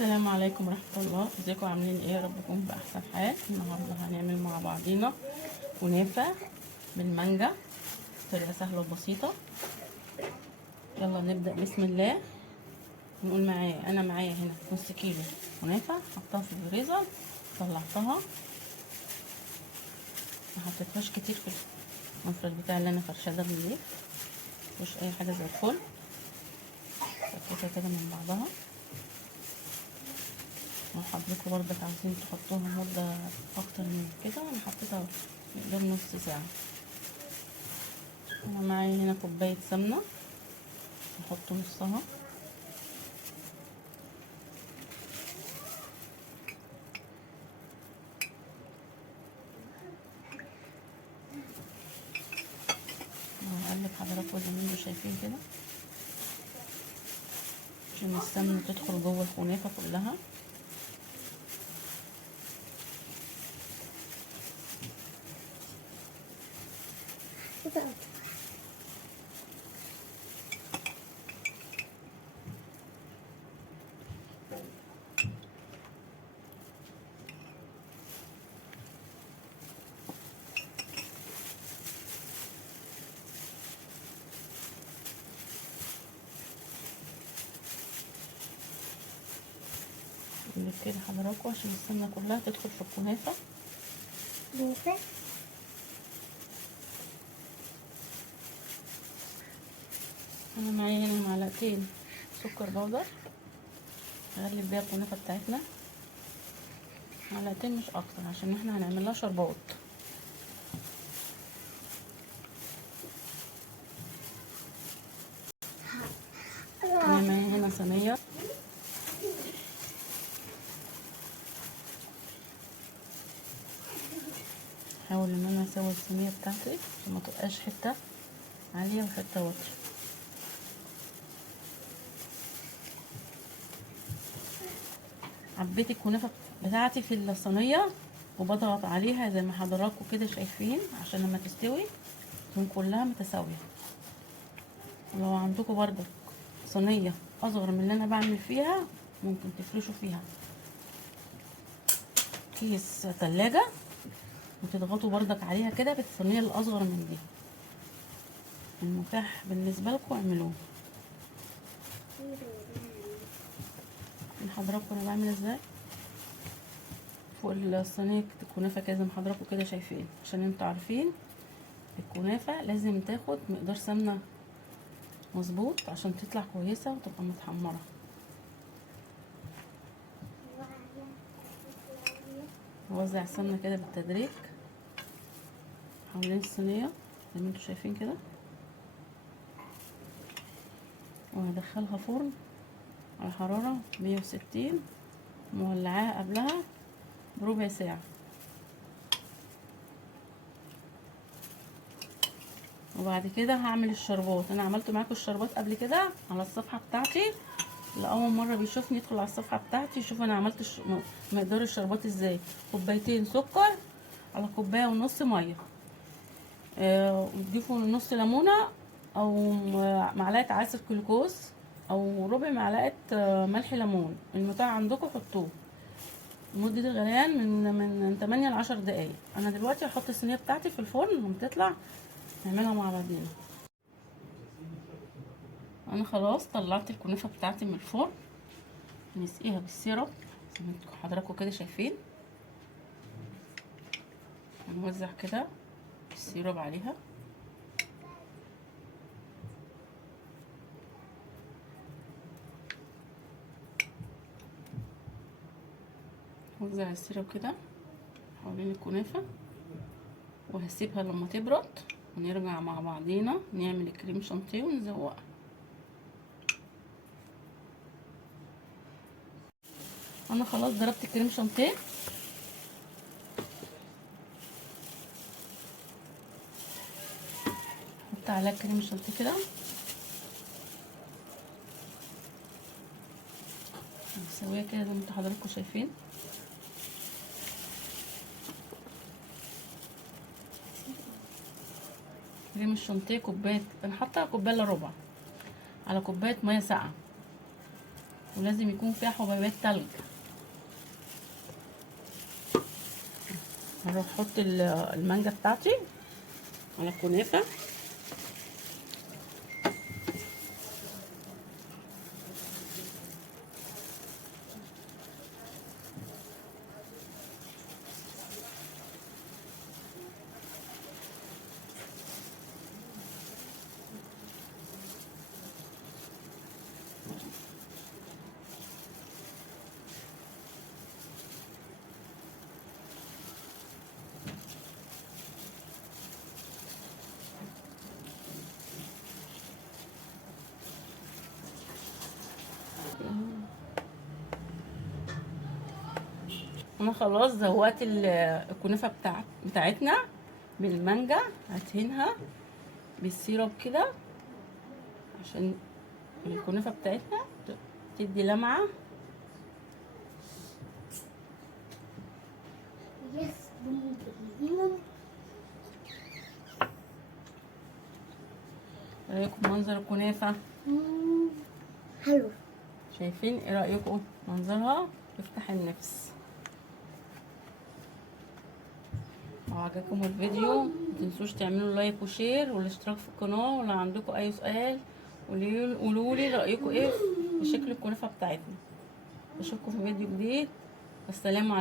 السلام عليكم ورحمة الله. ازيكم عاملين ايه؟ يا رب تكونوا بأحسن حال. النهاردة هنعمل مع بعضينا كنافة بالمانجا، طريقة سهلة وبسيطة. يلا نبدأ بسم الله. نقول معايا، انا معايا هنا نص كيلو كنافة، حطها في الفريزر، طلعتها، ما حطيتهاش كتير في المفرد بتاعي اللي انا فرشاه ده بالليل، مش اي حاجة زي الفل. فكيتها كده من بعضها. لو حضرتكوا برضك عاوزين تحطوها مدة اكتر من كده، انا حطيتها مقدار نص ساعة. انا معايا هنا كوباية سمنة، نحط نصها، وهقلب حضراتكم زي ما انتوا شايفين كده عشان السمنة تدخل جوه الكنافة كلها. نقلب كده حضراتكم عشان السمنة كلها تدخل في الكنافة. انا معايا هنا معلقتين سكر بودر، هغلب بيها الكنافة بتاعتنا، معلقتين مش اكتر عشان احنا هنعمل لها شربات. انا معايا هنا صينية، هحاول ان انا اسوي الصينية بتاعتي عشان ما تبقاش حتة عالية وحتة واطية. عبيت الكنافة بتاعتي في الصينية وبضغط عليها زي ما حضراتكم كده شايفين عشان لما تستوي تكون كلها متساوية. لو عندكم برضك صينية اصغر من اللي انا بعمل فيها ممكن تفرشوا فيها كيس تلاجة وتضغطوا برضك عليها كده بالصينية الاصغر من دي، المتاح بالنسبة لكم اعملوه. من حضراتكم انا بعمل ازاي فوق الصينية الكنافة كده زي ما حضراتكم كده شايفين، عشان انتوا عارفين الكنافة لازم تاخد مقدار سمنة مظبوط عشان تطلع كويسة وتبقى متحمرة. نوزع السمنة كده بالتدريج حوالين الصينية زي ما انتوا شايفين كده، وهدخلها فرن على حرارة 160، مولعاها قبلها بربع ساعة. وبعد كده هعمل الشربات. انا عملت معاكم الشربات قبل كده على الصفحة بتاعتي، لأول مرة بيشوفني يدخل على الصفحة بتاعتي يشوف انا عملت مقدار الشربات ازاي. كوبايتين سكر على كوباية ونص مية، وتضيفوا نص ليمونة او معلقة عسل جلوكوز او ربع معلقة ملح ليمون، المتاح عندكم حطوه. مدة الغليان من 8 ل 10 دقايق. انا دلوقتي هحط الصينية بتاعتي في الفرن لما تطلع نعملها مع بعضينا. انا خلاص طلعت الكنافة بتاعتي من الفرن، نسقيها بالسيرب زي ما انتوا حضراتكم كده شايفين. هنوزع كده السيرب عليها، نوزع السيرب كده حوالين الكنافة وهسيبها لما تبرد ونرجع مع بعضينا نعمل الكريم شانتيه ونزوقها. انا خلاص ضربت الكريم شانتيه، حط عليها الكريم شانتيه كده نسويها كده زي ما انتوا حضراتكم شايفين. كريم الشانتيه كوبايه، انا حاطه كوبايه الا ربع على كوبايه ميه ساقعه. ولازم يكون فيها حبيبات تلج. هروح احط المانجا بتاعتي على الكنافه. انا خلاص زوقت الكنافه بتاعتنا بالمانجا. هدهنها بالسيرب كده عشان الكنافه بتاعتنا تدي لمعه. ايه رايكم منظر الكنافه؟ حلو. شايفين؟ ايه رايكم منظرها؟ يفتح النفس. لو عجبكم الفيديو متنسوش تعملوا لايك وشير والاشتراك في القناه. ولو عندكم اي سؤال قولولي رايكم ايه في شكل الكنافه بتاعتنا. اشوفكم في فيديو جديد. والسلام عليكم.